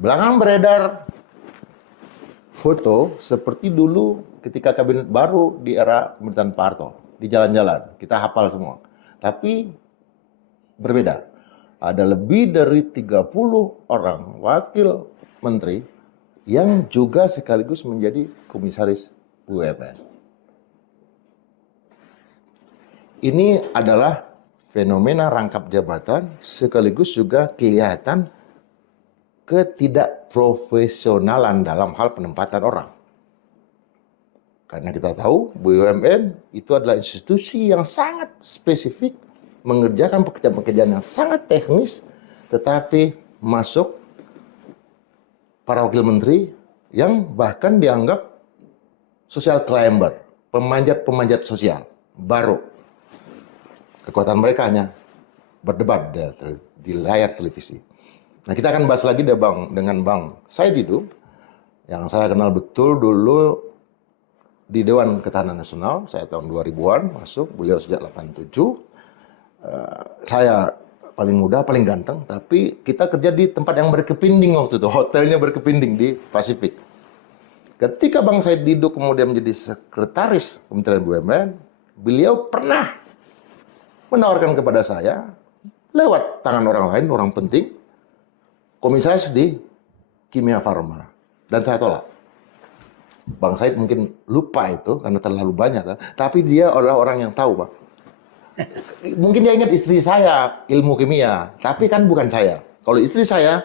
Belakangan beredar foto seperti dulu ketika kabinet baru di era pemerintahan Pak Harto. Di jalan-jalan, kita hafal semua. Tapi berbeda. Ada lebih dari 30 orang wakil menteri yang juga sekaligus menjadi komisaris BUMN. Ini adalah fenomena rangkap jabatan sekaligus juga kelihatan ketidakprofesionalan dalam hal penempatan orang. Karena kita tahu BUMN itu adalah institusi yang sangat spesifik, mengerjakan pekerjaan-pekerjaan yang sangat teknis, tetapi masuk para wakil menteri yang bahkan dianggap social climber, pemanjat-pemanjat sosial, baru. Kekuatan mereka hanya berdebat di layar televisi. Nah, kita akan bahas lagi dengan Bang Said Didu, yang saya kenal betul dulu di Dewan Ketahanan Nasional. Saya tahun 2000-an masuk, beliau sejak 87. Saya paling muda, paling ganteng, tapi kita kerja di tempat yang berkepinding waktu itu, hotelnya berkepinding di Pasifik. Ketika Bang Said Didu kemudian menjadi sekretaris Kementerian BUMN, beliau pernah menawarkan kepada saya, lewat tangan orang lain, orang penting, komisaris di Kimia Farma. Dan saya tolak. Bang Said mungkin lupa itu, karena terlalu banyak. Tapi dia adalah orang yang tahu, Bang. Mungkin dia ingat istri saya, ilmu kimia. Tapi kan bukan saya. Kalau istri saya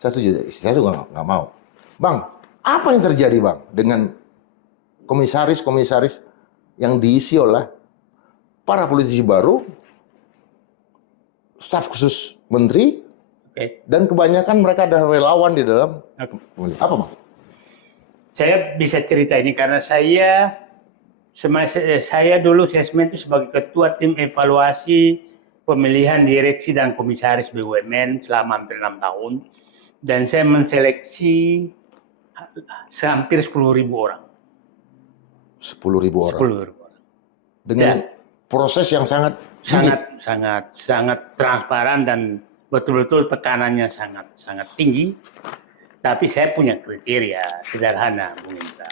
setuju. Istri saya juga nggak mau. Bang, apa yang terjadi, Bang, dengan komisaris-komisaris yang diisi oleh para politisi baru, staf khusus menteri, dan kebanyakan mereka adalah relawan di dalam. Apa, Bang? Saya bisa cerita ini karena saya dulu sesmen itu sebagai ketua tim evaluasi pemilihan direksi dan komisaris BUMN selama hampir 6 tahun, dan saya menseleksi hampir 10.000 orang. 10.000 orang. 10.000 orang. Dengan proses yang sangat transparan dan betul-betul tekanannya sangat tinggi. Tapi saya punya kriteria sederhana, Bung Indra.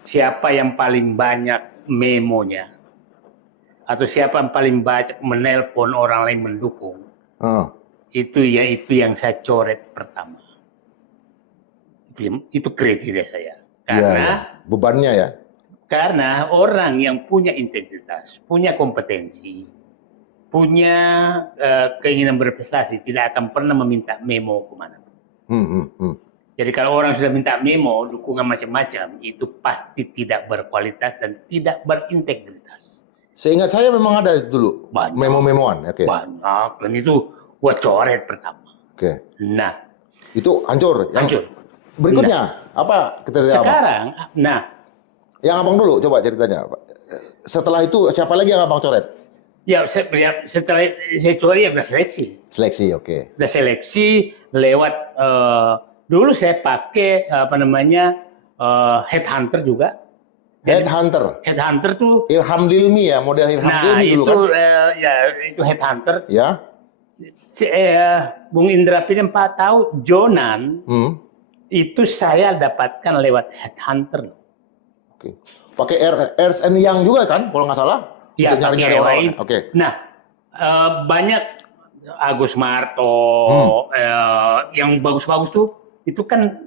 Siapa yang paling banyak memonya, atau siapa yang paling banyak menelpon orang lain mendukung, itu yang saya coret pertama. Itu kriteria saya. Karena bebannya ya. Karena orang yang punya integritas, punya kompetensi, punya keinginan berprestasi, tidak akan pernah meminta memo kemana. Jadi kalau orang sudah minta memo, dukungan macam-macam, itu pasti tidak berkualitas dan tidak berintegritas. Seingat saya memang ada dulu memo-memoan. Banyak, dan itu gua coret pertama. Nah, itu hancur. Hancur. Berikutnya, apa kriteria sekarang, yang abang dulu coba ceritanya. Setelah itu siapa lagi yang abang coret? Ya, setelah saya coret ya udah seleksi. Seleksi, oke. Udah seleksi lewat dulu saya pakai headhunter juga. Headhunter tuh Ilham Dilmi ya, model Ilham Dilmi dulu kan? Itu headhunter. Ya. Bung Indra Pilih 4 tahu Jonan itu saya dapatkan lewat headhunter. Oke. Pakai Ernst & Young juga kan, kalau nggak salah? Ya, nyari orang. Nah, banyak Agus Marto yang bagus-bagus tuh, itu kan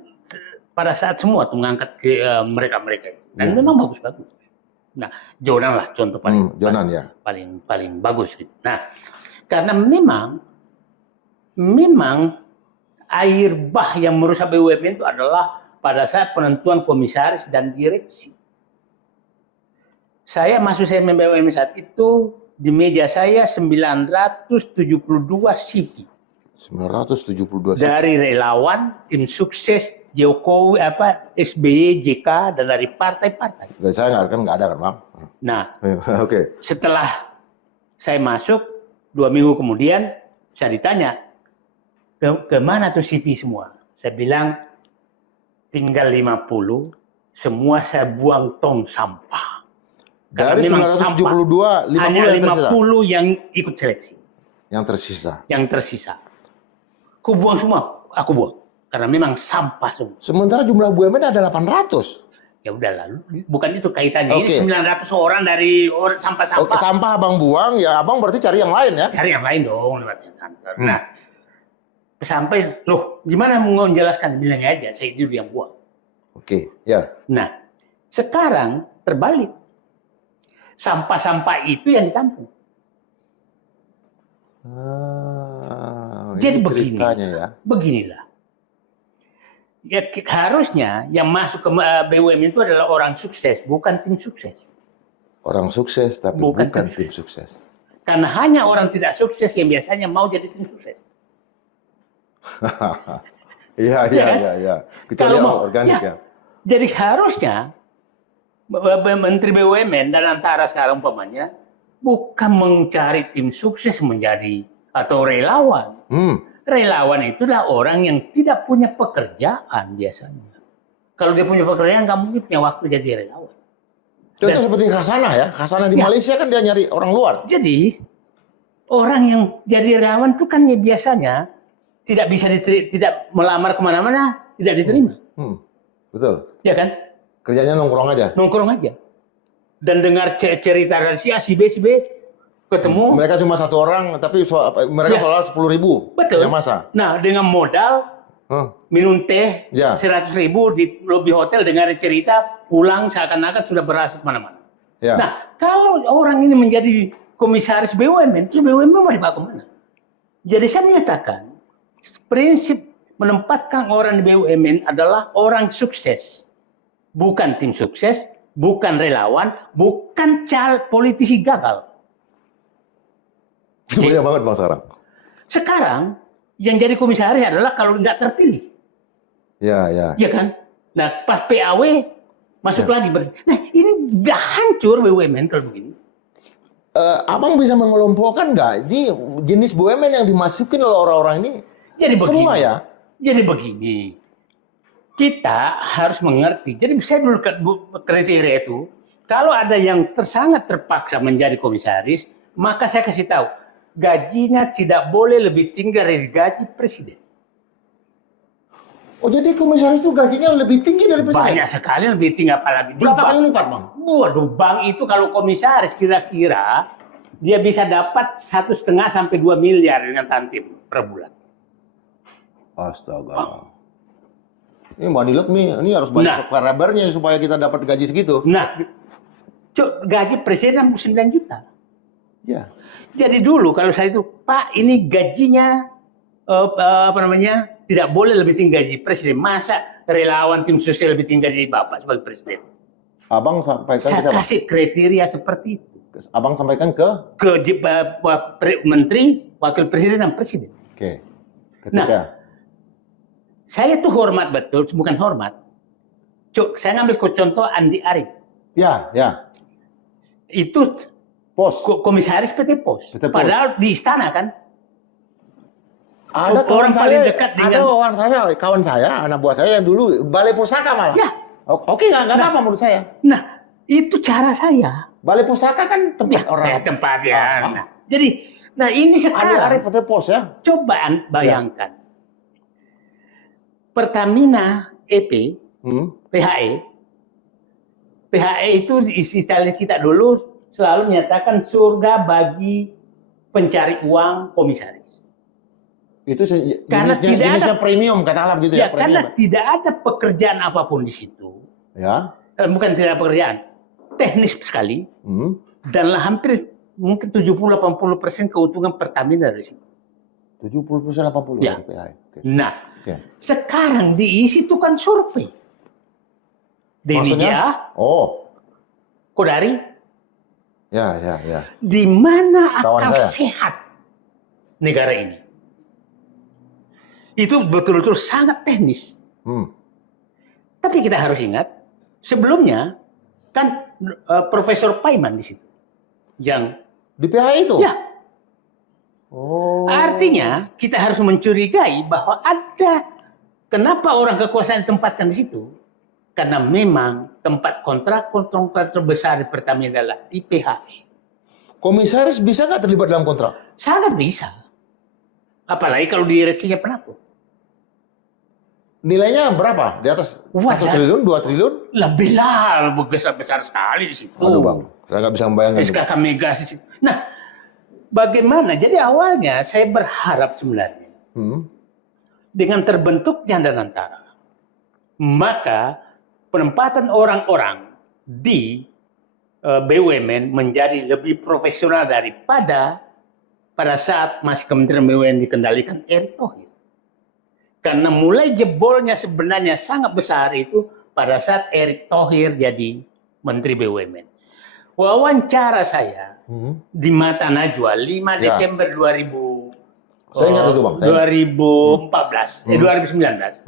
pada saat semua tuh mengangkat ke mereka-mereka itu. Dan memang bagus-bagus. Nah, Jonan lah contoh paling bagus gitu. Nah, karena memang air bah yang merusak BUMN itu adalah pada saat penentuan komisaris dan direksi. Saya masuk sesmen BUMN saat itu, di meja saya 972 CV. 972 CV. Dari relawan, tim sukses, Jokowi, SBY, JK, dan dari partai-partai. Dari saya nggak ada kan, Bang? Nah, setelah saya masuk, 2 minggu kemudian, saya ditanya, kemana tuh CV semua? Saya bilang, tinggal 50, semua saya buang tong sampah. Dari 972, 50 hanya 50 yang ikut seleksi. Yang tersisa. Aku buang semua, aku buang. karena memang sampah semua. Sementara jumlah BUMN ada 800. Ya udah lalu, bukan itu kaitannya. Oke. Ini 900 orang dari Oke, sampah-sampah. sampah abang buang, ya abang berarti cari yang lain ya? Cari yang lain dong lewat kantor. Nah, sampai loh gimana mau menjelaskan, bilang aja saya itu yang buang. Oke, ya. Nah, sekarang terbalik. Sampah-sampah itu yang ditampung. Jadi ini begini, ceritanya ya. beginilah. Ya harusnya yang masuk ke BUMN itu adalah orang sukses, bukan tim sukses. Orang sukses tapi Bukan bukan tim tim sukses. Karena hanya orang tidak sukses yang biasanya mau jadi tim sukses. Iya, Ya iya, kan? iya, iya. Kecuali Kalau yang mau, organik ya. ya. Jadi seharusnya Menteri BUMN dan antara sekarang umpamanya bukan mencari tim sukses menjadi atau relawan. Relawan itulah orang yang tidak punya pekerjaan biasanya. Kalau dia punya pekerjaan, nggak mungkin punya waktu jadi relawan. Contoh seperti Hasanah ya. Hasanah di Ya. Malaysia kan dia nyari orang luar. Jadi orang yang jadi relawan itu kan ya biasanya tidak bisa tidak melamar kemana-mana, tidak diterima, Betul. ya kan? Kerjanya nongkrong aja. Nongkrong aja. Dan dengar cerita dari si A, si B, ketemu. Mereka cuma satu orang, tapi mereka Ya. soal 10.000. Betul. Punya masa. Nah, dengan modal minum teh Ya. 100.000 di lobi hotel, dengar cerita, pulang seakan-akan sudah berhasil kemana-mana. Ya. Nah, kalau orang ini menjadi komisaris BUMN, terus BUMN mau dibawa kemana? Jadi saya menyatakan, prinsip menempatkan orang di BUMN adalah orang sukses. Bukan tim sukses, bukan relawan, bukan politisi gagal. Itu banyak banget Bang Sarang. Sekarang, yang jadi komisaris adalah kalau nggak terpilih. Ya, ya. Iya kan? Nah, pas PAW masuk lagi. Nah, ini udah hancur BUMN kalau begini. Abang bisa mengelompokkan nggak ini jenis BUMN yang dimasukin oleh orang-orang ini? Jadi begini. Semua ya? Jadi begini. Kita harus mengerti. Jadi saya dulu kriteria itu, kalau ada yang sangat terpaksa menjadi komisaris, maka saya kasih tahu, gajinya tidak boleh lebih tinggi dari gaji presiden. Oh, jadi komisaris itu gajinya lebih tinggi dari presiden? Banyak sekali lebih tinggi, apalagi di Berapa bank. kali lipat, Bang? Waduh, bank itu kalau komisaris kira-kira dia bisa dapat 1,5 sampai 2 miliar dengan tantim per bulan. Astaga. Ini Mbak Niluk nih, ini harus banyak subscribernya supaya kita dapat gaji segitu. Nah, gaji presiden 9 juta. Ya. Jadi dulu kalau saya itu, Pak, ini gajinya tidak boleh lebih tinggi gaji presiden. Masa relawan tim sosial lebih tinggi gaji Bapak sebagai presiden? Abang sampaikan Saya ke siapa? kasih kriteria seperti itu. Abang sampaikan ke? Menteri, wakil presiden, dan presiden. Oke. Nah, saya tuh hormat betul, bukan hormat. Saya ngambil contoh Andi Arief. Ya, ya. Itu Pos. komisaris PT Pos. PT Pos. Padahal di istana kan. Ada orang paling dekat dengan. Ada kawan saya, anak buah saya yang dulu balai pusaka malah. Ya. Oke, nggak apa-apa menurut saya. Nah, itu cara saya. Balai pusaka kan tempat orang. Tempat ya. Nah, jadi, ini sekarang. Andi Arief PT Pos ya. Coba bayangkan. Pertamina EP, PHE itu istilah kita dulu selalu menyatakan surga bagi pencari uang komisaris. Itu karena jenisnya premium kata alam gitu ya. Karena tidak ada pekerjaan apapun di situ. Ya. Bukan tidak ada pekerjaan, teknis sekali. Dan hampir mungkin 70-80% keuntungan Pertamina dari situ. 70-80% ya. PHE. Okay. Nah, sekarang diisi itu kan survei. Maksudnya? Kodari. Ya. Di mana Kawan akal saya. sehat negara ini? Itu betul-betul sangat teknis. Tapi kita harus ingat, sebelumnya kan Profesor Paiman di situ. Yang di PHI itu? Ya. Artinya kita harus mencurigai bahwa ada kenapa orang kekuasaan ditempatkan di situ? Karena memang tempat kontrak terbesar di Pertamina adalah di PHI. Komisaris bisa nggak terlibat dalam kontrak? Sangat bisa. Apalagi kalau direksinya penakut. Nilainya berapa? Di atas Wah, 1 triliun, 2 triliun? lebih lah, besar sekali di situ. Aduh bang, saya nggak bisa membayangkan. SKK Migas di situ. Nah, bagaimana? Jadi awalnya saya berharap sebenarnya dengan terbentuknya Danantara, maka penempatan orang-orang di BUMN menjadi lebih profesional daripada pada saat masih Kementerian BUMN dikendalikan Erick Thohir. Karena mulai jebolnya sebenarnya sangat besar itu pada saat Erick Thohir jadi Menteri BUMN. Wawancara saya di Mata Najwa 5 Desember 2000. Saya ingat itu bang. 2014, 2019.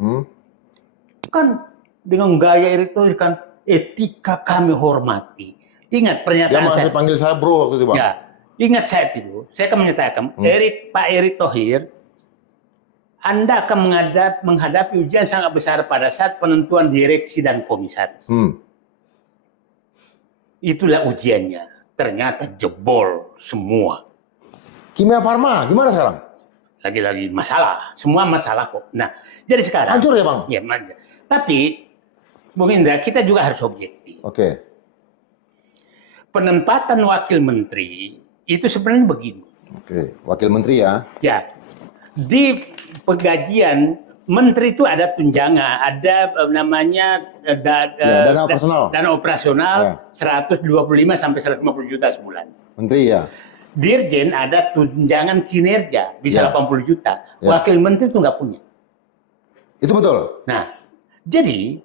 Kan dengan gaya Erick Thohir kan etika kami hormati. Ingat pernyataan Dia saya. masih panggil saya bro waktu itu bang. Ya, ingat saat itu. Saya akan menyatakan, Pak Erick Thohir, Anda akan menghadapi ujian sangat besar pada saat penentuan direksi dan komisaris. Itulah ujiannya. Ternyata jebol semua. Kimia Farma, gimana sekarang? Lagi-lagi masalah. Semua masalah kok. Nah, jadi sekarang. Hancur ya bang? Ya, tapi, Bung Indra, kita juga harus objektif. Oke. Penempatan wakil menteri itu sebenarnya begini. Oke, wakil menteri ya. Ya, di penggajian menteri itu ada tunjangan, ada namanya dana operasional. Dana operasional 125 sampai 150 juta sebulan. Menteri ya. Dirjen ada tunjangan kinerja bisa 80 juta. Wakil menteri itu nggak punya. Itu betul. Nah, jadi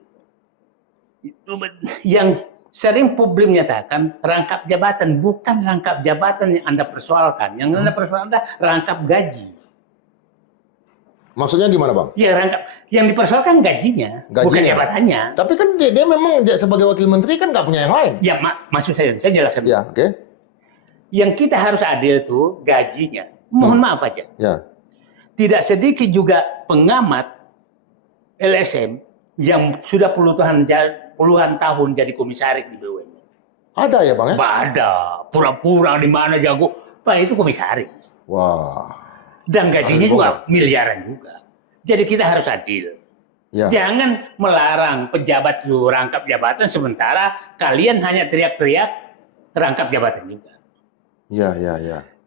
yang sering publik menyatakan rangkap jabatan, bukan rangkap jabatan yang Anda persoalkan. Yang Anda persoalkan adalah rangkap gaji. Maksudnya gimana bang? Ya, rangkap. Yang dipersoalkan gajinya, bukan jabatannya. Tapi kan dia memang sebagai wakil menteri kan nggak punya yang lain. Ya, maksud saya jelaskan. Ya, oke. Yang kita harus adil tuh gajinya. Mohon maaf aja. Ya. Tidak sedikit juga pengamat LSM yang sudah puluhan tahun jadi komisaris di BUMN. Ada ya bang ya? Ada. Pura-pura di mana jago. Pak itu komisaris. Wah. Dan gajinya juga miliaran juga. Jadi kita harus adil. Ya. Jangan melarang pejabat itu rangkap jabatan sementara kalian hanya teriak-teriak rangkap jabatan juga. Ya.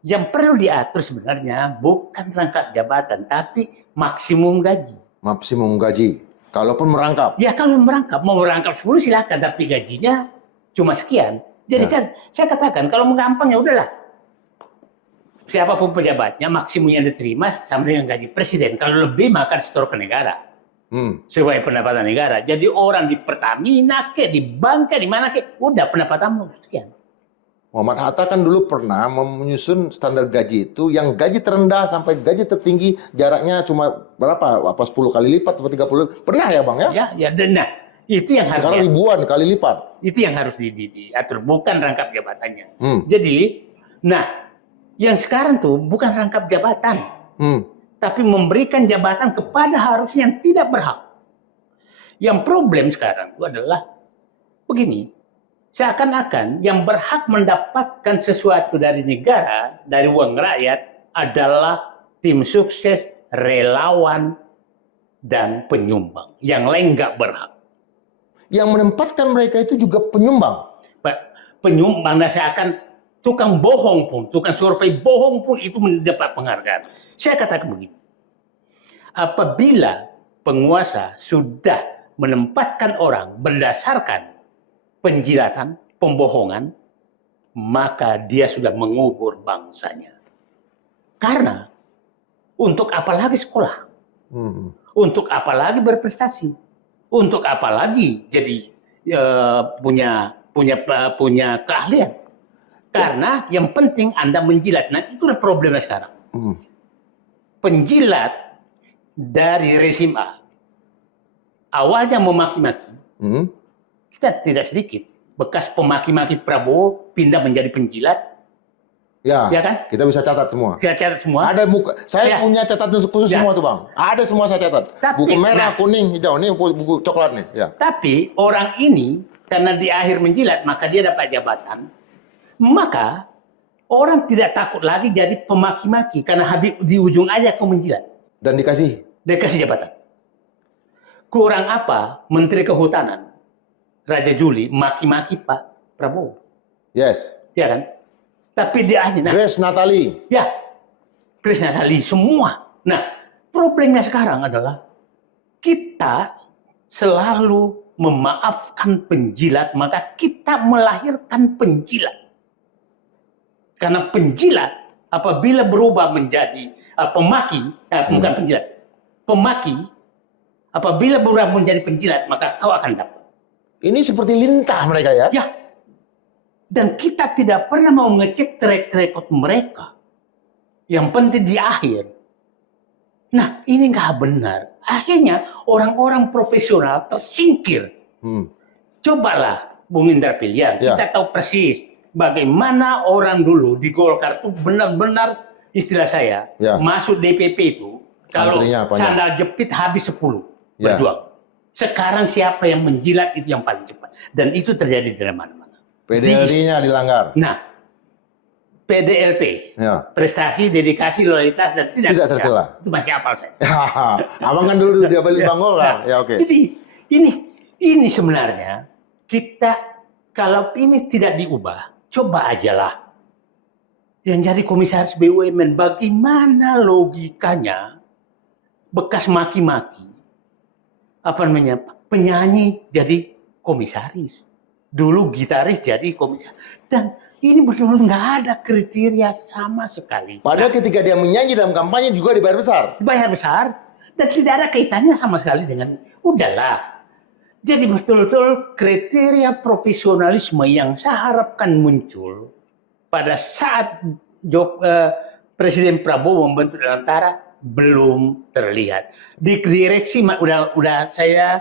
Yang perlu diatur sebenarnya bukan rangkap jabatan, tapi maksimum gaji. Maksimum gaji. Kalaupun merangkap. Ya kalau merangkap, mau merangkap 10 silakan, tapi gajinya cuma sekian. Jadi kan saya katakan kalau menggampang ya udahlah. Siapapun pejabatnya maksimum yang diterima sama dengan gaji presiden. Kalau lebih maka setor ke negara. Sebagai pendapatan negara. Jadi orang di Pertamina ke, di bank ke, di mana ke, udah pendapatanmu sekian. Muhammad Hatta kan dulu pernah menyusun standar gaji itu yang gaji terendah sampai gaji tertinggi jaraknya cuma berapa? Apa 10 kali lipat atau 30? Pernah ya Bang ya? Ya, dan nah, itu yang harus sekarang ribuan kali lipat. Itu yang harus diatur, bukan rangkap jabatannya. Jadi, nah, yang sekarang tuh bukan rangkap jabatan. Tapi memberikan jabatan kepada harusnya yang tidak berhak. Yang problem sekarang itu adalah begini. Seakan-akan yang berhak mendapatkan sesuatu dari negara, dari uang rakyat adalah tim sukses, relawan, dan penyumbang. Yang lain nggak berhak. Yang menempatkan mereka itu juga penyumbang. Penyumbang, dan seakan tukang bohong pun, tukang survei bohong pun itu mendapat penghargaan. Saya katakan begini. Apabila penguasa sudah menempatkan orang berdasarkan penjilatan, pembohongan, maka dia sudah mengubur bangsanya. Karena untuk apa lagi sekolah? Untuk apa lagi berprestasi? Untuk apa lagi jadi punya keahlian? Karena yang penting Anda menjilat. Nah, itulah problemnya sekarang. Penjilat dari rezim A awalnya memaki-maki. Kita tidak sedikit bekas pemaki-maki Prabowo pindah menjadi penjilat. Ya kan? Kita bisa catat semua. Saya catat semua. Ada saya punya catatan khusus semua tuh Bang. Ada semua saya catat. Buku merah, kuning, hijau. Ini buku coklat nih. Ya. Tapi orang ini karena di akhir menjilat maka dia dapat jabatan. Maka orang tidak takut lagi jadi pemaki-maki karena habis di ujung aja kau menjilat. Dan dikasih jabatan. kurang apa Menteri Kehutanan Raja Juli maki-maki Pak Prabowo, Yes. ya kan? Tapi di akhir, Grace Natali. ya, Grace Natali semua. Nah, problemnya sekarang adalah kita selalu memaafkan penjilat, maka kita melahirkan penjilat. Karena penjilat apabila berubah menjadi pemaki, bukan penjilat, pemaki, apabila berubah menjadi penjilat, maka kau akan dapat. Ini seperti lintah mereka ya? Ya, dan kita tidak pernah mau ngecek track record mereka. Yang penting di akhir. Nah, ini nggak benar. Akhirnya orang-orang profesional tersingkir. Cobalah, Bung Indra Pilihan, Ya. kita tahu persis bagaimana orang dulu di Golkar itu benar-benar istilah saya Ya. masuk DPP itu kalau Antrinya panjang. sandal jepit habis 10 Ya. berjuang. Sekarang siapa yang menjilat itu yang paling cepat, dan itu terjadi di mana-mana. PDLT-nya dilanggar. Nah, PDLT, Ya. prestasi, dedikasi, loyalitas, dan Tidak tercela. Itu masih hafal saya. Abang kan dulu dia beli Bang Golkar. Ya oke. Jadi ini sebenarnya kita kalau ini tidak diubah, coba ajalah yang jadi komisaris BUMN, bagaimana logikanya bekas maki-maki apa namanya penyanyi jadi komisaris, dulu gitaris jadi komisaris, dan ini betul-betul nggak ada kriteria sama sekali. Padahal ketika dia menyanyi dalam kampanye juga dibayar besar. Dibayar besar dan tidak ada kaitannya sama sekali dengan udahlah. Jadi betul-betul kriteria profesionalisme yang saya harapkan muncul pada saat Presiden Prabowo membentuk Danantara belum terlihat. Di direksi udah saya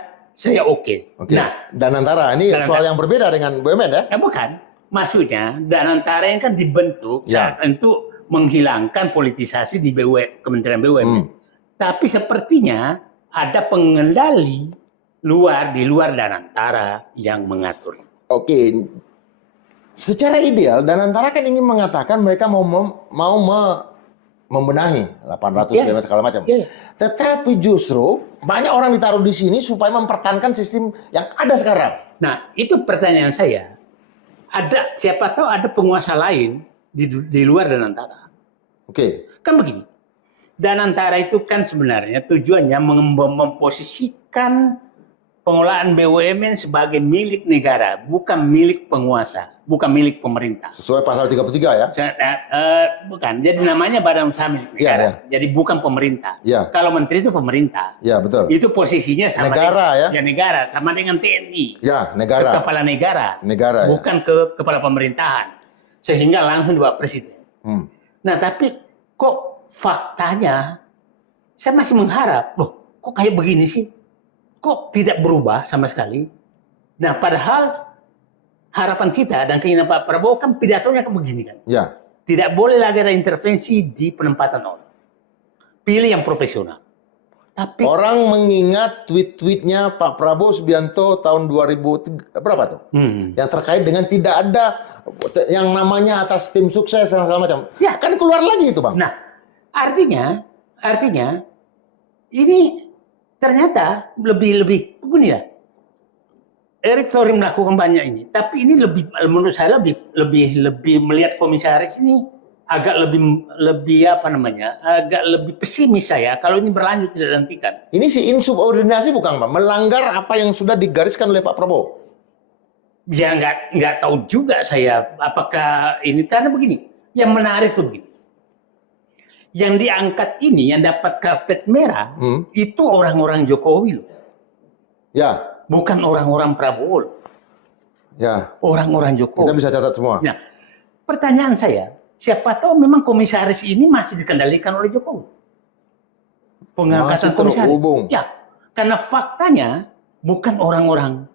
oke. Oke. Nah, Danantara ini Danantara. soal yang berbeda dengan BUMN ya? bukan. Maksudnya Danantara yang kan dibentuk Ya. saat untuk menghilangkan politisasi di Kementerian BUMN. Tapi sepertinya ada pengendali di luar Danantara yang mengatur. Oke. Secara ideal Danantara kan ingin mengatakan mereka mau membenahi 800 Ya. km segala macam. Ya. Tetapi justru banyak orang ditaruh di sini supaya mempertahankan sistem yang ada sekarang. Nah, itu pertanyaan saya. Siapa tahu ada penguasa lain di luar Danantara. Oke. Kan begini. Danantara itu kan sebenarnya tujuannya memposisikan pengelolaan BUMN sebagai milik negara, bukan milik penguasa, bukan milik pemerintah. Sesuai pasal 33 ya? Bukan. Jadi namanya badan usaha milik negara. Ya. Jadi bukan pemerintah. Ya. Kalau menteri itu pemerintah. Ya, betul. Itu posisinya sama Negara, ya? negara, sama dengan TNI. Ya, negara. Kepala negara. Negara, ya. Bukan ke kepala pemerintahan. Sehingga langsung dibawa presiden. Nah, tapi kok faktanya saya masih mengharap, loh, kok kayak begini sih? Kok tidak berubah sama sekali? Nah, padahal harapan kita dan keinginan Pak Prabowo kan pidatonya kan begini kan. Ya. Tidak boleh lagi ada intervensi di penempatan orang. Pilih yang profesional. Tapi Orang mengingat tweet-tweetnya Pak Prabowo Subianto tahun 2000 berapa tuh? Yang terkait dengan tidak ada yang namanya atas tim sukses dan segala macam. Ya. Kan keluar lagi itu, Bang. Nah, artinya ini ternyata lebih begini ya. Erick Thohir melakukan banyak ini, tapi ini menurut saya lebih melihat komisaris ini agak agak lebih pesimis saya kalau ini berlanjut tidak dihentikan. Ini si insubordinasi bukan, Pak? Melanggar apa yang sudah digariskan oleh Pak Prabowo. Ya nggak tahu juga saya apakah ini, karena begini, yang menarik tuh begini. Yang diangkat ini, yang dapat karpet merah, itu orang-orang Jokowi loh. Ya. Bukan orang-orang Prabowo loh. Ya. Orang-orang Jokowi. Kita bisa catat semua. Nah, pertanyaan saya, siapa tahu memang komisaris ini masih dikendalikan oleh Jokowi. Pengangkatan Masih komisaris. terhubung. Ya, karena faktanya bukan orang-orang.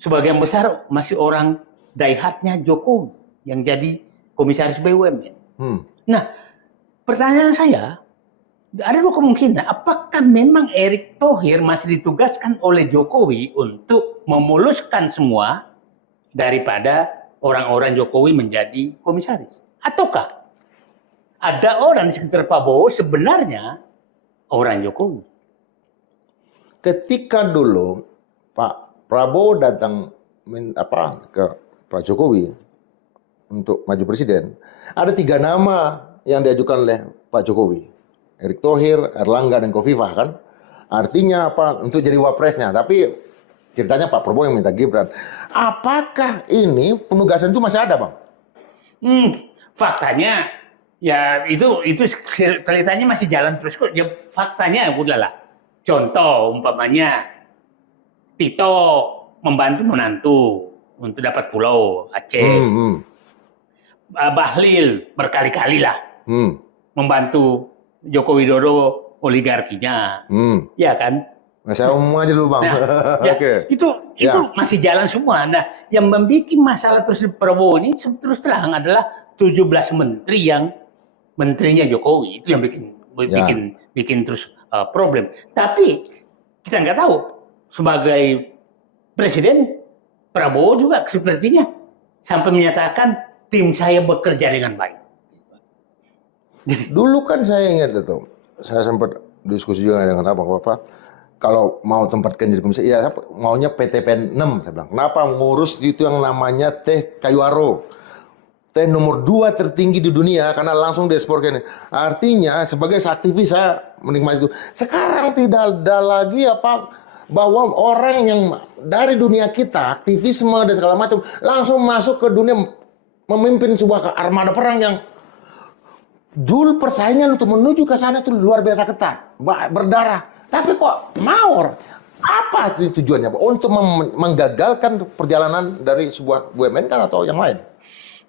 Sebagian besar masih orang diehardnya Jokowi yang jadi komisaris BUMN. Nah, pertanyaan saya, ada dua kemungkinan. Apakah memang Erick Thohir masih ditugaskan oleh Jokowi untuk memuluskan semua daripada orang-orang Jokowi menjadi komisaris? Ataukah ada orang di sekitar Prabowo sebenarnya orang Jokowi? ketika dulu Pak Prabowo datang ke Pak Jokowi untuk maju presiden, ada 3 nama yang diajukan oleh Pak Jokowi. Erick Thohir, Erlangga, dan Khofifah kan. Artinya apa? Untuk jadi wapresnya. Tapi ceritanya Pak Prabowo yang minta Gibran. Apakah ini penugasan itu masih ada, Bang? Faktanya ya itu kelihatannya masih jalan terus kok. Ya, faktanya udahlah. Contoh umpamanya Tito membantu menantu untuk dapat pulau Aceh. Bahlil berkali-kali lah membantu Joko Widodo oligarkinya, ya kan? Saya umum aja dulu, Bang. Ya, itu masih jalan semua. Nah, yang membuat masalah terus di Prabowo ini terus terang adalah 17 menteri yang menterinya Jokowi itu yang bikin terus problem. Tapi kita nggak tahu sebagai presiden Prabowo juga sepertinya sampai menyatakan tim saya bekerja dengan baik. Dulu kan saya ingat itu, saya sempat diskusi juga dengan Abang Bapak, kalau mau tempatkan jadi komisaris, ya maunya PTPN 6, saya bilang. Kenapa ngurus itu yang namanya teh kayu aro? Teh nomor 2 tertinggi di dunia karena langsung diekspor ke ini. Artinya sebagai aktivis saya menikmati itu. Sekarang tidak ada lagi bahwa orang yang dari dunia kita, aktivisme dan segala macam, langsung masuk ke dunia memimpin sebuah armada perang yang dulu persaingan untuk menuju ke sana itu luar biasa ketat, berdarah. Tapi kok mawar? Apa tujuannya? Untuk menggagalkan perjalanan dari sebuah BUMN kan atau yang lain?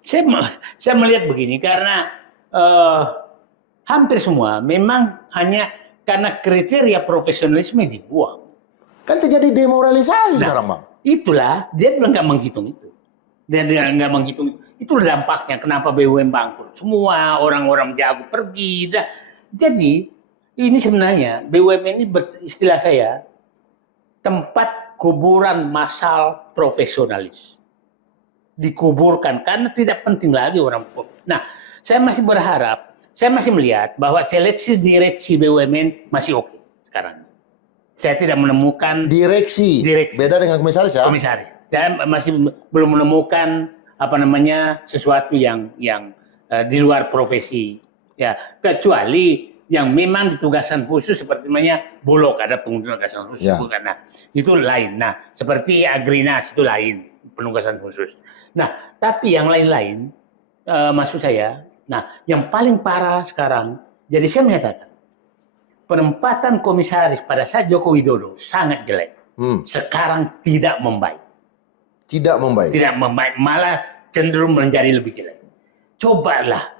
Saya melihat begini karena hampir semua memang hanya karena kriteria profesionalisme dibuang. Kan terjadi demoralisasi sekarang, Bang. Itulah dia nggak menghitung itu. Dia nggak menghitung itu. Itulah dampaknya kenapa BUMN bangkrut. Semua orang-orang jago pergi. Jadi ini sebenarnya BUMN ini istilah saya tempat kuburan massal profesionalis. Dikuburkan karena tidak penting lagi orang. Nah, saya masih berharap, saya masih melihat bahwa seleksi direksi BUMN masih oke sekarang. Saya tidak menemukan direksi. Beda dengan komisaris ya? Komisaris. Saya masih belum menemukan sesuatu yang di luar profesi. Ya, kecuali yang memang ditugaskan khusus seperti Bulog ada penugasan khusus bukan. Nah, itu lain. Nah, seperti Agrinas itu lain, penugasan khusus. Nah, tapi yang lain-lain maksud saya, yang paling parah sekarang, jadi saya menyatakan penempatan komisaris pada saat Joko Widodo sangat jelek. Sekarang tidak membaik. Tidak membaik, malah cenderung menjadi lebih jelek. Cobalah.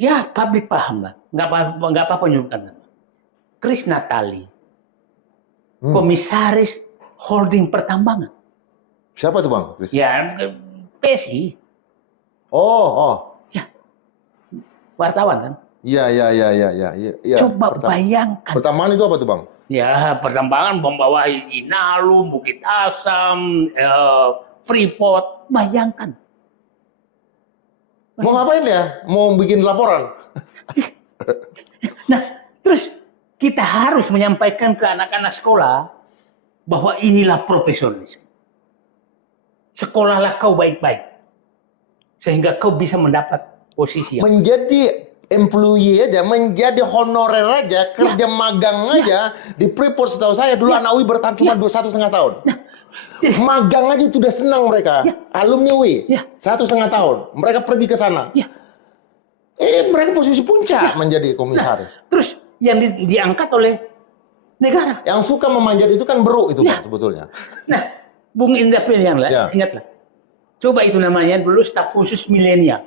Ya, publik paham lah. Nggak apa-apa menyebutkan nama. Kris Natali. Komisaris holding pertambangan. Siapa tuh, Bang? Chris? Ya, PSI. Ya. Wartawan kan? Iya. Coba bayangkan. Pertambangan itu apa tuh, Bang? Ya, pertambangan membawahi Inalum, Bukit Asam, Freeport. Bayangkan. Mau ngapain ya? Mau bikin laporan? Nah, terus kita harus menyampaikan ke anak-anak sekolah bahwa inilah profesionalisme. Sekolahlah kau baik-baik. Sehingga kau bisa mendapat posisi yang menjadi employee aja, menjadi honorer aja, kerja magang aja di Freeport setahu saya dulu anak UI bertahan cuma 1,5 tahun. Magang aja itu udah senang mereka. Alumni UI 1,5 tahun. Mereka pergi ke sana. Mereka posisi puncak menjadi komisaris. Terus yang diangkat oleh negara. Yang suka memanjat itu kan Bro itu Pak, sebetulnya. Nah, Bung Indra Pilihan lah, ingatlah. Coba itu namanya dulu staf khusus milenial.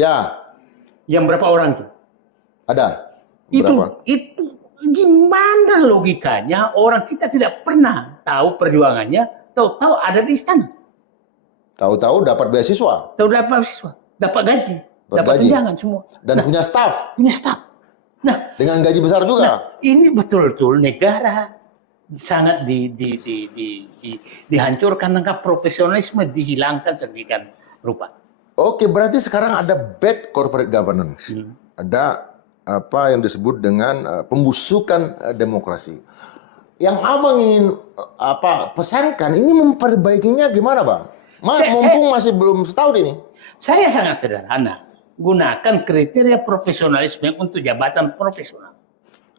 Ya. Yang berapa orang tuh? Ada. Itu gimana logikanya orang kita tidak pernah tahu perjuangannya, tahu-tahu ada di istana. Tahu-tahu dapat beasiswa. Dapat gaji, dapat tunjangan semua. Dan punya staf. Nah, dengan gaji besar juga. Ini betul-betul negara sangat dihancurkan, angka profesionalisme dihilangkan sedemikian rupa. Oke, berarti sekarang ada bad corporate governance. Ada apa yang disebut dengan pembusukan demokrasi. Yang abang ingin pesankan ini memperbaikinya gimana, Bang? Mumpung masih belum setahun ini. Saya sangat sederhana. Gunakan kriteria profesionalisme untuk jabatan profesional.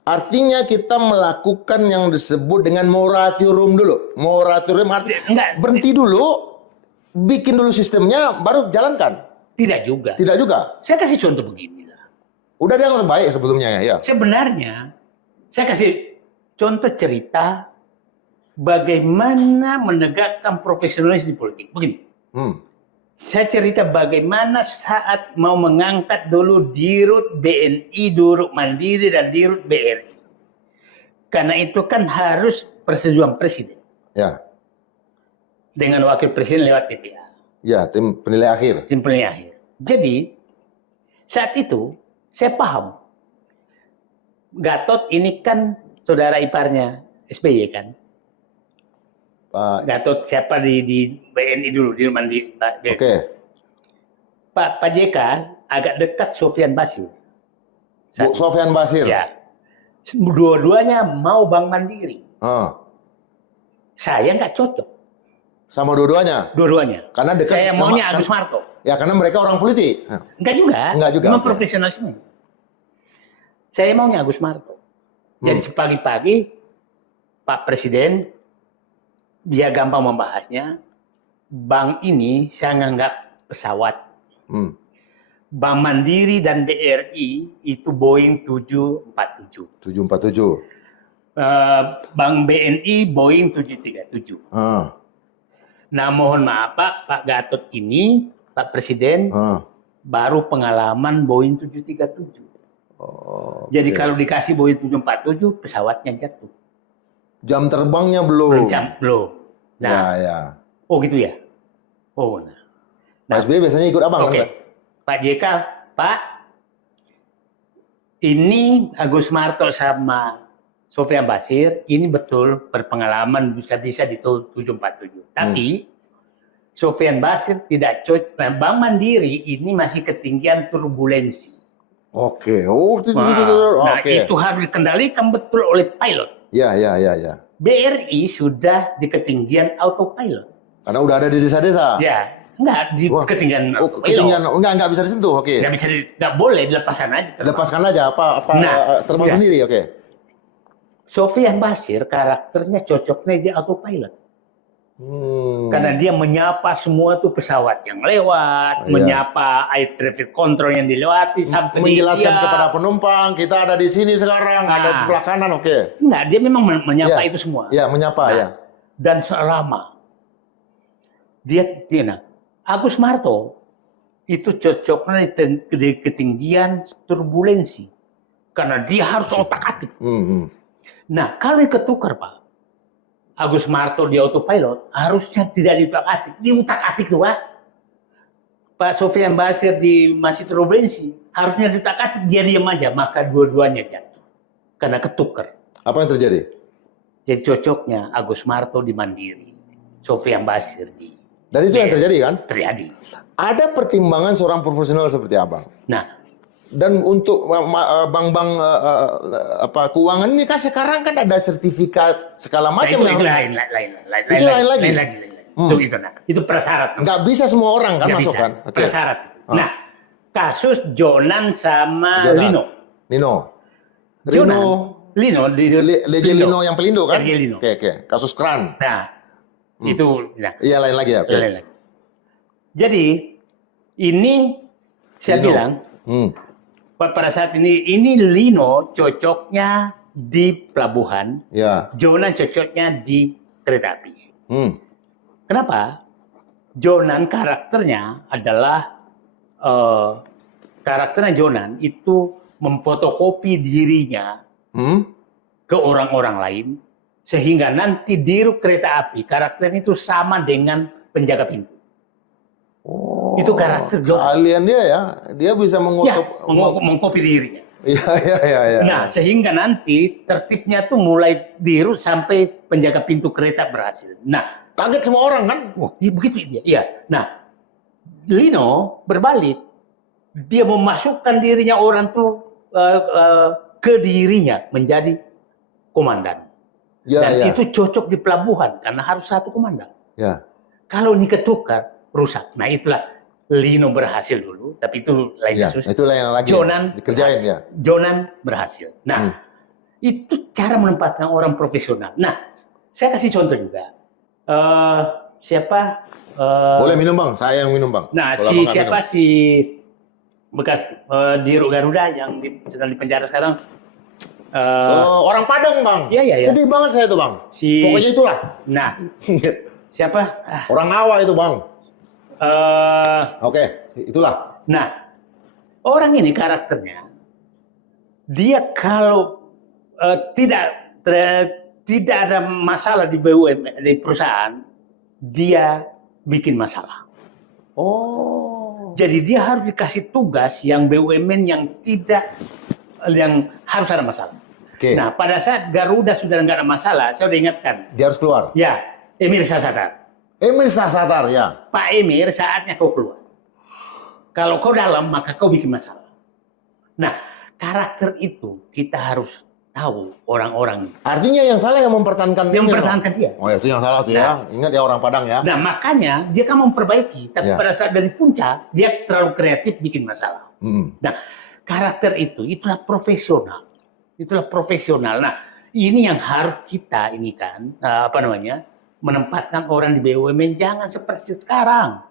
Artinya kita melakukan yang disebut dengan moratorium dulu. Moratorium artinya berhenti dulu, bikin dulu sistemnya, baru jalankan. Tidak juga. Tidak juga. Saya kasih contoh begini lah. Udah ada yang terbaik sebelumnya ya. Sebenarnya saya kasih contoh cerita bagaimana menegakkan profesionalis di politik. Begini. Saya cerita bagaimana saat mau mengangkat dulu Dirut BNI, Dirut Mandiri, dan Dirut BRI. Karena itu kan harus persetujuan presiden. Ya. Dengan wakil presiden lewat TPA. Ya, tim penilai akhir. Tim penilai akhir. Jadi, saat itu saya paham. Gatot ini kan saudara iparnya SBY kan? Gatot siapa di BNI dulu, di Mandiri. Oke. Pak JK agak dekat Sofian Basir. Sofian Basir. Ya. Dua-duanya mau Bank Mandiri. Saya nggak cocok. Sama dua-duanya? Dua-duanya. Karena dekat. Saya maunya Agus Marto. Ya karena mereka orang politik. Enggak juga. Enggak juga. Memang profesionalisme. Saya maunya Agus Marto. Jadi pagi-pagi Pak Presiden dia gampang membahasnya. Bank ini saya nganggap pesawat. Bank Mandiri dan BRI itu Boeing 747. 747. Bank BNI Boeing 737. Nah mohon maaf Pak Gatot ini, Pak Presiden, baru pengalaman Boeing 737. Jadi kalau dikasih Boeing 747, pesawatnya jatuh. Jam terbangnya belum. Belum. Nah, ya. Oh gitu ya. Oh, nah. Pak SBY biasanya ikut abang kan? Pak JK, Pak, ini Agus Marto sama Sofian Basir, ini betul berpengalaman bisa-bisa di 747. Tapi Sofian Basir tidak cocok. Bank Mandiri ini masih ketinggian turbulensi. Oke. Itu harus dikendalikan betul oleh pilot. Ya. BRI sudah di ketinggian autopilot. Karena udah ada di desa-desa. Ya, enggak di ketinggian autopilot. Ketinggian enggak bisa disentuh. Oke. Enggak boleh dilepaskan aja. Lepaskan aja terbang sendiri, oke. Sofian Basir karakternya cocoknya di autopilot. Karena dia menyapa semua tuh pesawat yang lewat, menyapa air traffic control yang dilewati sampai menjelaskan kepada penumpang kita ada di sini sekarang, ada di sebelah kanan, oke. Enggak, dia memang menyapa itu semua. Ya, menyapa ya. Dan selama dia Agus Marto itu cocoknya di ketinggian turbulensi karena dia harus otak-atik. Nah, kalau ketukar Pak, Agus Marto di autopilot harusnya tidak diutak-atik, diutak-atik tuh Pak. Pak Sofian Basir di masih turbulensi harusnya diutak-atik, dia diam aja, maka dua-duanya jatuh karena ketukar. Apa yang terjadi? Jadi cocoknya Agus Marto di Mandiri, Sofian Basir di. Dan itu yang terjadi kan? Terjadi. Ada pertimbangan seorang profesional seperti abang. Nah. Dan untuk bank-bank keuangan ini kan sekarang kan ada sertifikat segala macam yang lain lagi. Itu prasyarat. Nggak bisa semua orang kan masuk kan? Prasyarat. Nah, kasus Jonan sama Lino. Lino yang Pelindo kan? Oke. Kasus Kran. Nah, itu. Iya lain lagi ya. Jadi ini saya bilang. Pada saat ini Lino cocoknya di pelabuhan, Jonan cocoknya di kereta api. Kenapa? Jonan karakternya adalah Jonan itu memfotokopi dirinya ke orang-orang lain sehingga nanti dirut kereta api karakternya itu sama dengan penjaga pintu. Itu karakter keahlian dia ya. Dia bisa mengkopi dirinya. Iya. Nah, sehingga nanti tertibnya tuh mulai dirut sampai penjaga pintu kereta berhasil. Nah, kaget semua orang kan? Begitu dia. Iya. Nah, Lino berbalik. Dia memasukkan dirinya orang tuh ke dirinya menjadi komandan. Ya, Dan ya. itu cocok di pelabuhan karena harus satu komandan. Ya. Kalau ini ketukar, rusak. Nah itulah Lino berhasil dulu, tapi itu lain Ya, kasus. itulah yang lagi Jonan dikerjain berhasil. ya. Jonan berhasil. Nah, itu cara menempatkan orang profesional. Nah, saya kasih contoh juga. Siapa? Boleh minum bang, saya yang minum bang. Nah, Kalau abang nggak siapa minum. si bekas Dirut Garuda yang sedang di penjara sekarang? Orang Padang bang. Iya, iya, iya. Sedih banget saya tuh bang. Si- Pokoknya itulah. Nah, siapa? Orang Awa itu bang. Eh, Oke, itulah. Nah, orang ini karakternya, dia kalau tidak ada masalah di BUMN, di perusahaan, dia bikin masalah. Oh. Jadi dia harus dikasih tugas yang BUMN yang harus ada masalah. Oke. Nah, pada saat Garuda sudah nggak ada masalah, saya udah ingatkan. Dia harus keluar. Ya, Emir Sahsatar. Emir Sahsatar ya. Pak Emir, saatnya kau keluar. Kalau kau dalam, maka kau bikin masalah. Nah, karakter itu kita harus tahu orang-orang. Artinya yang salah yang mempertahankan Yang Emir, mempertahankan Bang? dia. Oh ya, itu yang salah tuh ya. Ingat ya orang Padang ya. Nah, makanya dia kan memperbaiki. Tapi Ya. pada saat dari puncak, dia terlalu kreatif bikin masalah. Nah, karakter itulah profesional. Itulah profesional. Nah, ini yang harus kita menempatkan orang di BUMN jangan seperti sekarang.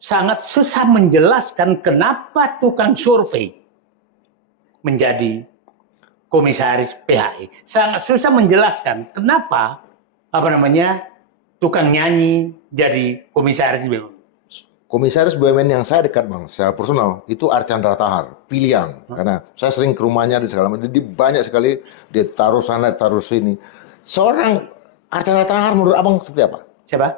Sangat susah menjelaskan kenapa tukang survei menjadi komisaris PHI. Sangat susah menjelaskan kenapa tukang nyanyi jadi komisaris BUMN. Komisaris BUMN yang saya dekat bang, secara personal itu Archandra Tahar, pilihan. Karena saya sering ke rumahnya di segala macam, dia banyak sekali dia taruh sana, taruh sini. Seorang Archandra Tahar menurut abang seperti apa? Siapa?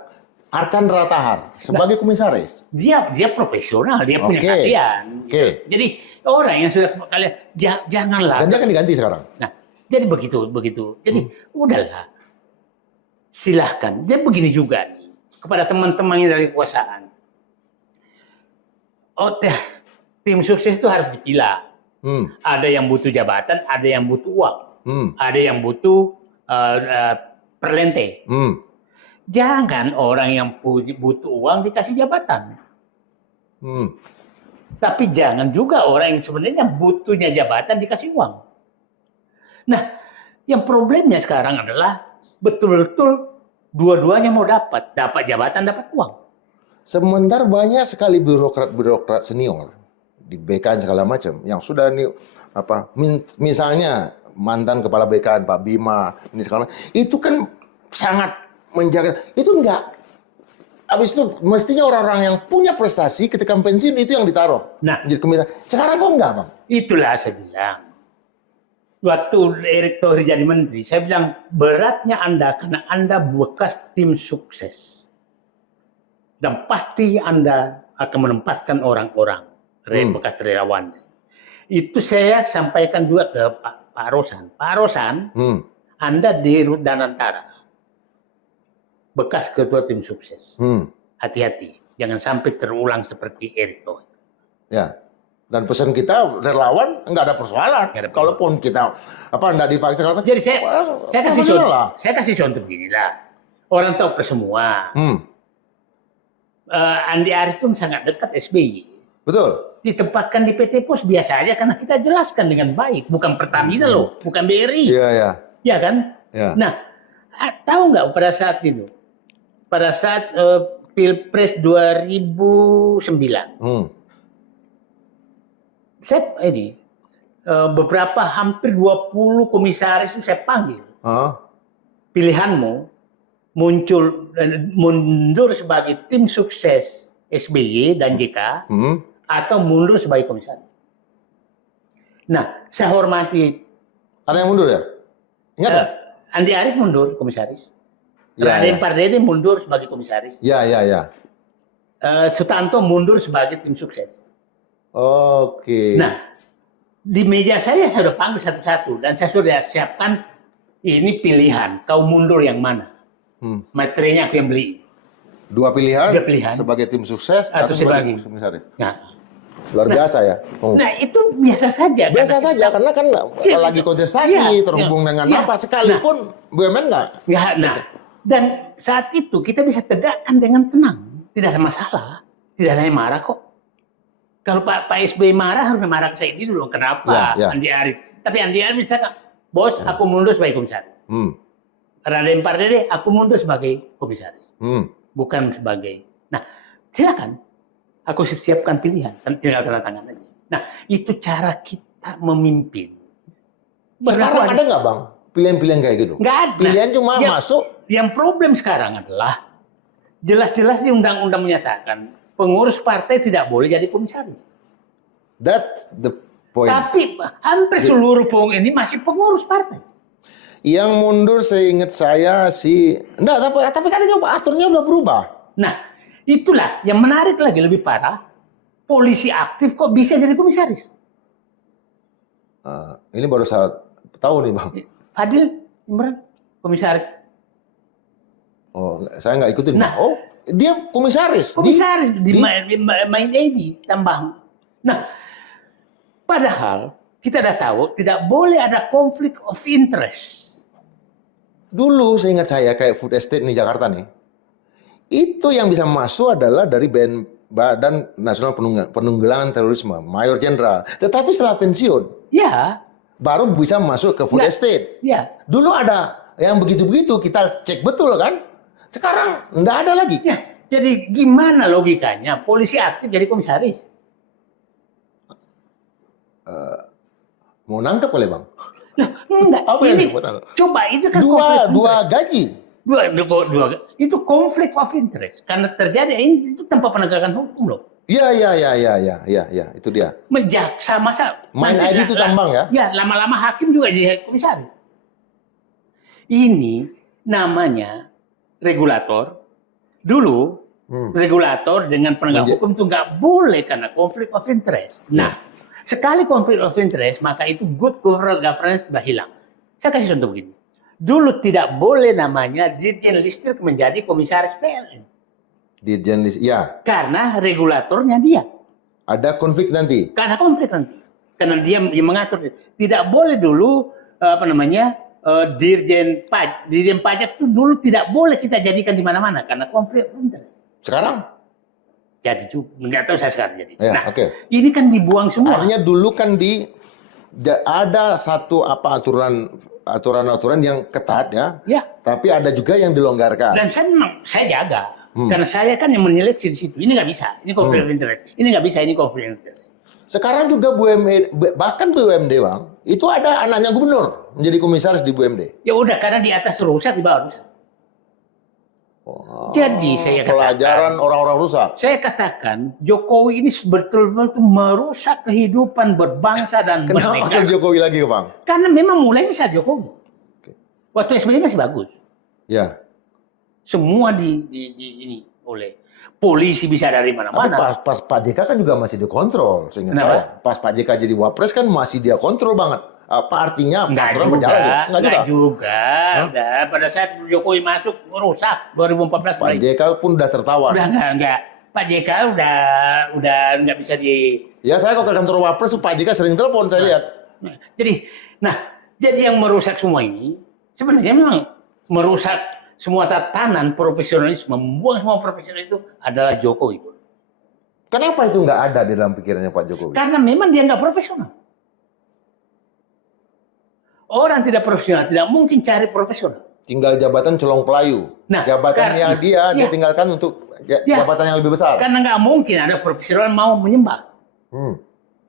Archandra Tahar sebagai komisaris. Dia profesional, dia punya Oke. keahlian. Oke. Jadi orang yang sudah kalian janganlah. Dan dia akan diganti sekarang. Nah, jadi begitu. Jadi udahlah. Silahkan. Dia begini juga nih kepada teman-temannya dari kekuasaan. Tim sukses itu harus dipilah. Ada yang butuh jabatan, ada yang butuh uang, ada yang butuh perlente. Jangan orang yang butuh uang dikasih jabatan. Tapi jangan juga orang yang sebenarnya butuhnya jabatan dikasih uang. Nah, yang problemnya sekarang adalah betul-betul dua-duanya mau dapat jabatan, dapat uang. Sementara banyak sekali birokrat senior di BKN segala macam yang sudah misalnya mantan kepala BKN Pak Bima ini sekarang itu kan sangat menjaga itu enggak. Habis itu mestinya orang-orang yang punya prestasi ketika pensiun itu yang ditaruh. Nah, jadi komisaris. Sekarang kok enggak, Bang? Itulah saya bilang. Waktu Erick Thohir jadi menteri, saya bilang beratnya Anda karena Anda bekas tim sukses. Dan pasti Anda akan menempatkan orang-orang bekas relawan. Itu saya sampaikan juga ke Pak Rosan. Pak Rosan, Anda di Rut Danantara, bekas ketua tim sukses. Hati-hati, jangan sampai terulang seperti Erick Thohir. Ya. Dan pesan kita relawan nggak ada persoalan. Kalaupun kita nggak dipaksa. Jadi saya kasih contoh beginilah. Orang tahu semua. Andi Arief itu sangat dekat SBY. Betul. Ditempatkan di PT Pos biasa aja karena kita jelaskan dengan baik. Bukan Pertamina loh, bukan BRI. Iya, iya. Ya kan? Ya. Nah, tahu nggak pada saat itu? Pada saat Pilpres 2009. Saya beberapa hampir 20 komisaris itu saya panggil. Pilihanmu mundur sebagai tim sukses SBY dan JK atau mundur sebagai komisaris. Nah, saya hormati. Ada yang mundur ya? Ingat nggak? Andi Arief mundur komisaris. Ya, Raden Pardede mundur sebagai komisaris. Ya, ya, ya. Sutanto mundur sebagai tim sukses. Oke. Nah, di meja saya sudah panggil satu-satu dan saya sudah siapkan ini pilihan. Kau mundur yang mana? Materinya aku yang beli. Dua pilihan. Dua pilihan. Sebagai tim sukses atau sebagai komisaris. Nah, Luar biasa ya. Nah, itu biasa saja. Biasa saja, karena kan Iya, lagi kontestasi, iya, terhubung iya, dengan iya. apa, sekalipun BUMN nggak. Nggak, nah, dan saat itu kita bisa tegakkan dengan tenang. Tidak ada masalah. Tidak ada yang marah kok. Kalau Pak SBY marah, harus marah ke saya dulu. Kenapa? Ya, ya. Andi Arief. Tapi Andi Arief misalkan, bos, aku mundur sebagai komisaris. Raden Pardede, aku mundur sebagai komisaris. Bukan sebagai... Nah, silakan. Aku siapkan pilihan. Tinggal tanda tangan aja. Nah, itu cara kita memimpin. Sekarang ada nggak, Bang, pilihan-pilihan kayak gitu? Nggak ada. Pilihan cuma masuk. Yang problem sekarang adalah jelas-jelas di undang-undang menyatakan pengurus partai tidak boleh jadi komisaris. That's the point. Tapi hampir seluruh pengurus ini masih pengurus partai. Yang mundur seingat saya sih, enggak, tapi katanya aturnya udah berubah. Nah, itulah yang menarik lagi, lebih parah. Polisi aktif kok bisa jadi komisaris? Ini baru saya tahu nih, Bang. Fadil Imran, komisaris. Oh, saya nggak ikutin. Nah, oh, dia komisaris. Komisaris di main ID tambang. Nah, padahal kita sudah tahu tidak boleh ada konflik of interest. Dulu seingat saya kayak food estate nih Jakarta nih. Itu yang bisa masuk adalah dari Badan Nasional Penanggulangan Terorisme, Mayor Jenderal. Tetapi setelah pensiun, Ya, baru bisa masuk ke food estate. ya, Dulu ada yang begitu-begitu, kita cek betul kan. Sekarang enggak ada lagi. ya. Jadi gimana logikanya polisi aktif jadi komisaris? Mau nangkep oleh Bang? Nah, enggak. Apa yang Ini dibuat? coba itu kan Dua konflik gaji. dua itu konflik of interest karena terjadi ini itu tanpa penegakan hukum loh. Ya, itu dia. Jaksa masa Main nanti ID itu tambang ya? Ya, lama-lama hakim juga jadi komisaris. Ini namanya regulator. Dulu regulator dengan penegak hukum itu nggak boleh karena konflik of interest. Nah, sekali konflik of interest, maka itu good corporate governance sudah hilang. Saya kasih contoh begini. Dulu tidak boleh namanya Dirjen Listrik menjadi komisaris PLN. Dirjen Listrik, ya. Karena regulatornya dia. Ada konflik nanti. Karena konflik nanti. Karena dia yang mengatur. Tidak boleh dulu, Dirjen pajak itu dulu tidak boleh kita jadikan di mana-mana. Karena konflik of interest. Sekarang? Jadi juga, nggak tahu saya sekarang jadi. Ya, nah, oke. ini kan dibuang semua. Artinya dulu kan ada satu aturan-aturan yang ketat ya. Ya. Tapi ada juga yang dilonggarkan. Dan saya jaga. Karena saya kan yang menyeleksi di situ. Ini nggak bisa. Ini konflik of interest. Ini nggak bisa. Ini konflik of interest. Sekarang juga bahkan BUMD, Bang, itu ada anaknya gubernur menjadi komisaris di BUMD. Ya udah, karena di atas rusak, di bawah rusak. Jadi saya pelajaran orang-orang rusak. Saya katakan Jokowi ini betul-betul merusak kehidupan berbangsa dan Kenapa bernegara. Jokowi lagi, Bang? Karena memang mulainya saat Jokowi. Waktu SBY masih bagus. Ya. Semua ini oleh polisi bisa dari Tapi mana-mana. pas Pak JK kan juga masih dikontrol, seingat Kenapa? saya. Pas Pak JK jadi wapres kan masih dia kontrol banget. Apa artinya Enggak aturan juga, berjalan gitu? enggak juga. Udah, pada saat Jokowi masuk rusak 2014 Pak JK pun udah tertawan. Udah enggak. Pak JK udah enggak bisa di. Ya saya kalau ke kantor wapres Pak JK sering telepon saya lihat. Jadi yang merusak semua ini sebenarnya memang merusak semua tatanan profesionalisme, membuang semua profesional itu adalah Jokowi. Kenapa itu nggak ada di dalam pikirannya Pak Jokowi? Karena memang dia nggak profesional. Orang tidak profesional tidak mungkin cari profesional. Tinggal jabatan colong pelayu. Nah, jabatan yang dia tinggalkan untuk jabatan yang lebih besar. Karena nggak mungkin ada profesional mau menyembah.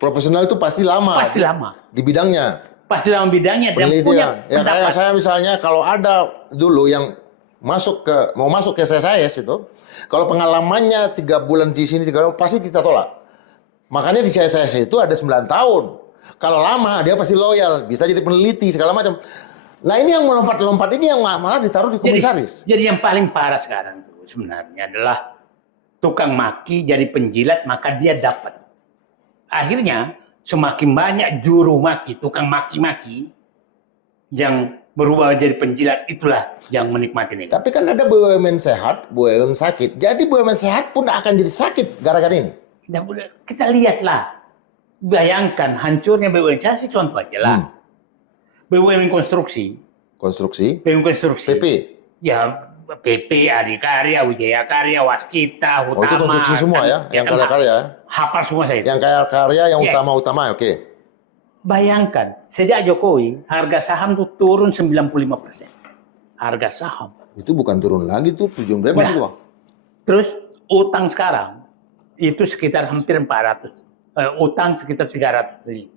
Profesional itu pasti lama. Pasti lama. Di bidangnya. Pasti dalam bidangnya dan punya ya kayak saya misalnya kalau ada dulu yang mau masuk ke SSIS itu, kalau pengalamannya 3 bulan di sini 3 bulan pasti kita tolak. Makanya di SSIS itu ada 9 tahun. Kalau lama dia pasti loyal, bisa jadi peneliti segala macam. Nah ini yang melompat-lompat ini yang malah ditaruh di komisaris. Jadi yang paling parah sekarang tuh sebenarnya adalah tukang maki jadi penjilat maka dia dapat. Akhirnya semakin banyak juru maki, tukang maki-maki yang berubah jadi penjilat, itulah yang menikmati ini. Tapi kan ada BUMN sehat, BUMN sakit. Jadi BUMN sehat pun akan jadi sakit gara-gara ini. Kita lihatlah, bayangkan hancurnya BUMN. Saya kasih contoh aja lah. BUMN konstruksi, BUMN konstruksi, PP. ya PP, Adikarya, Wijaya Karya, Waskita, Utama. Oh, itu konstruksi semua ya, yang kan, karya-karya. hafal semua saya itu. Yang karya, yang Yes. utama-utama, oke. Bayangkan, sejak Jokowi, harga saham tuh turun 95%. Harga saham. Itu bukan turun lagi tuh, ujung berapa Nah. itu, Bang? Terus utang sekarang itu sekitar hampir 400. Utang sekitar 300 triliun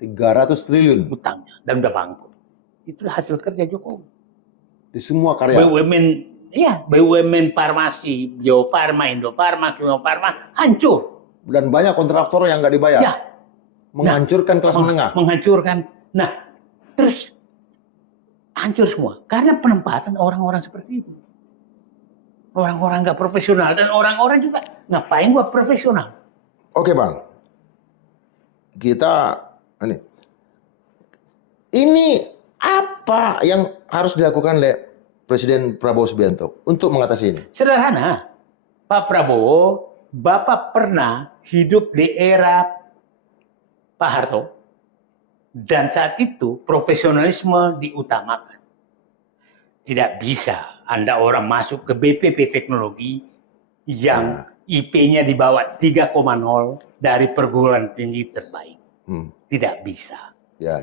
300 triliun utangnya dan udah bangkrut. Itu hasil kerja Jokowi. di semua karya. BUMN, iya, BUMN farmasi, Bio Farma, Indofarma, Kimia Farma hancur. Dan banyak kontraktor yang nggak dibayar. Ya, Menghancurkan kelas menengah. menghancurkan. Nah, terus hancur semua karena penempatan orang-orang seperti itu. Orang-orang nggak profesional dan orang-orang juga ngapain gua profesional. Oke, Bang. Kita ini apa yang harus dilakukan oleh Presiden Prabowo Subianto untuk mengatasi ini? Sederhana, Pak Prabowo, Bapak pernah hidup di era Pak Harto dan saat itu profesionalisme diutamakan. Tidak bisa Anda orang masuk ke BPP Teknologi yang IP-nya di bawah 3,0 dari perguruan tinggi terbaik. Tidak bisa. Ya.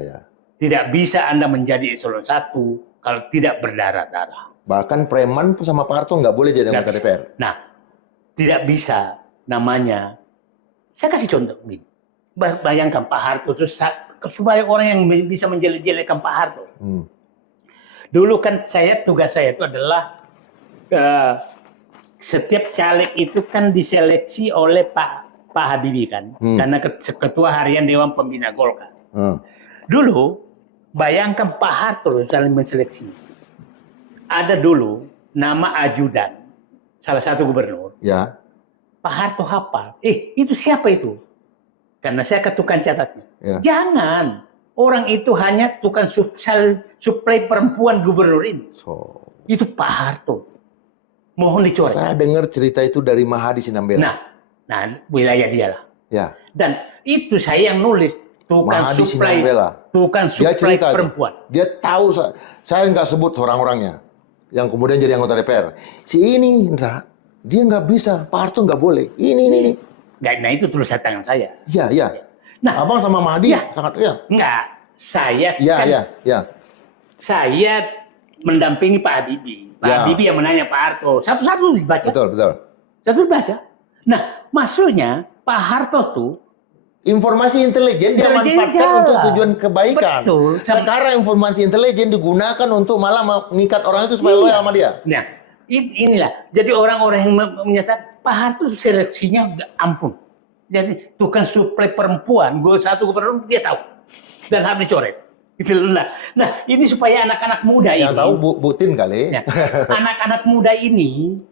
Tidak bisa Anda menjadi eselon 1 kalau tidak berdarah-darah. Bahkan preman pun sama Pak Harto nggak boleh jadi anggota DPR. Nah, tidak bisa namanya. Saya kasih contoh begini. Bayangkan Pak Harto, supaya orang yang bisa menjelek-jelekkan Pak Harto. Dulu kan tugas saya itu adalah setiap caleg itu kan diseleksi oleh Pak Habibie kan, karena ketua harian Dewan Pembina Golkar. Dulu bayangkan Pak Harto saling menseleksi. Ada dulu nama ajudan salah satu gubernur. Ya. Pak Harto hafal. Itu siapa itu? Karena saya ketukang catatnya. Ya. Jangan. Orang itu hanya tukang suplai perempuan gubernur ini. Itu Pak Harto. Mohon dicoret. Saya dengar cerita itu dari Mahadi Sinambela. Nah, wilayah dia lah. Ya. Dan itu saya yang nulis. Tukang Mahadi Sinambela. suplai perempuan. Dia tahu, saya nggak sebut orang-orangnya. Yang kemudian jadi anggota DPR. Si ini, Indra, dia nggak bisa. Pak Harto nggak boleh. Ini. Nah, itu tulisan tangan saya. Iya. Nah, Abang sama Mahadi sangat, ya. Enggak, saya Ya. Saya mendampingi Pak Habibie. Pak Habibie yang menanya Pak Harto. Satu-satu dibaca. Betul. Satu dibaca. Nah, maksudnya Pak Harto tuh informasi intelijen dia manfaatkan untuk tujuan kebaikan. Betul. Sekarang informasi intelijen digunakan untuk malah mengikat orang itu supaya loyal sama dia. Nah, inilah. Jadi orang-orang yang menyatakan Pak Harto seleksinya ampun. Jadi tukang suplai perempuan, satu gubernur dia tahu dan harus dicoret. Gitu. Nah, ini supaya anak-anak muda yang ini. tahu Butin kali. Ya, anak-anak muda ini,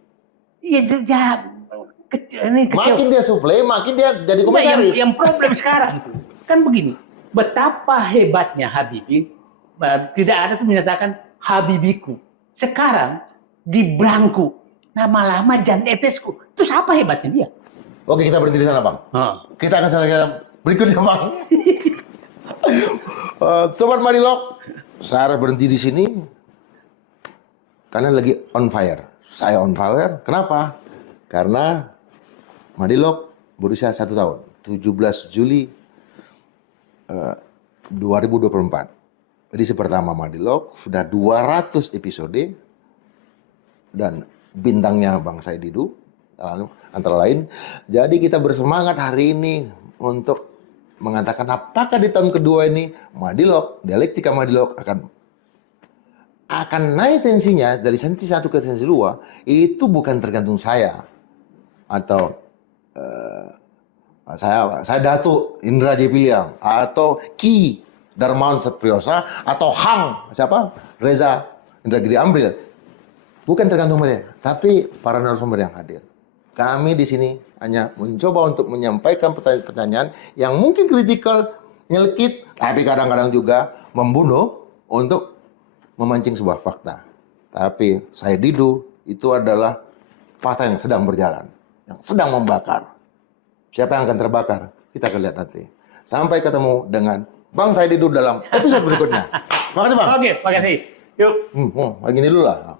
makin dia suplai, makin dia jadi komisaris. Yang problem sekarang itu kan begini, betapa hebatnya Habibie. Tidak ada tuh menyatakan Habibiku. Sekarang Gibranku, nama-lama Jan Etesku. Terus apa hebatnya dia? Oke, kita berhenti di sana, Bang. Kita akan selesai berikutnya, Bang. Sobat Madilog, saya berhenti di sini karena lagi on fire. Saya on fire. Kenapa? Karena Madilog berusia 1 tahun. 17 Juli 2024. Edisi pertama Madilog sudah 200 episode dan bintangnya Bang Said Didu antara lain. Jadi kita bersemangat hari ini untuk mengatakan apakah di tahun kedua ini Madilog, dialektika Madilog akan naik tensinya dari tensi 1 ke tensi 2, itu bukan tergantung saya atau saya Datuk Indra J. Piliang atau Ki Darmawan Setiosa atau Hang Reza Indragiri Amril. Bukan tergantung mereka, tapi para narasumber yang hadir. Kami di sini hanya mencoba untuk menyampaikan pertanyaan-pertanyaan yang mungkin kritikal, nyelkit, tapi kadang-kadang juga membunuh untuk memancing sebuah fakta. Tapi saya Didu itu adalah fakta yang sedang berjalan, yang sedang membakar. Siapa yang akan terbakar? Kita akan lihat nanti. Sampai ketemu dengan Bang Saidi dulu dalam episode berikutnya. Makasih Bang. Oke, makasih. Yuk. Gini dulu lah.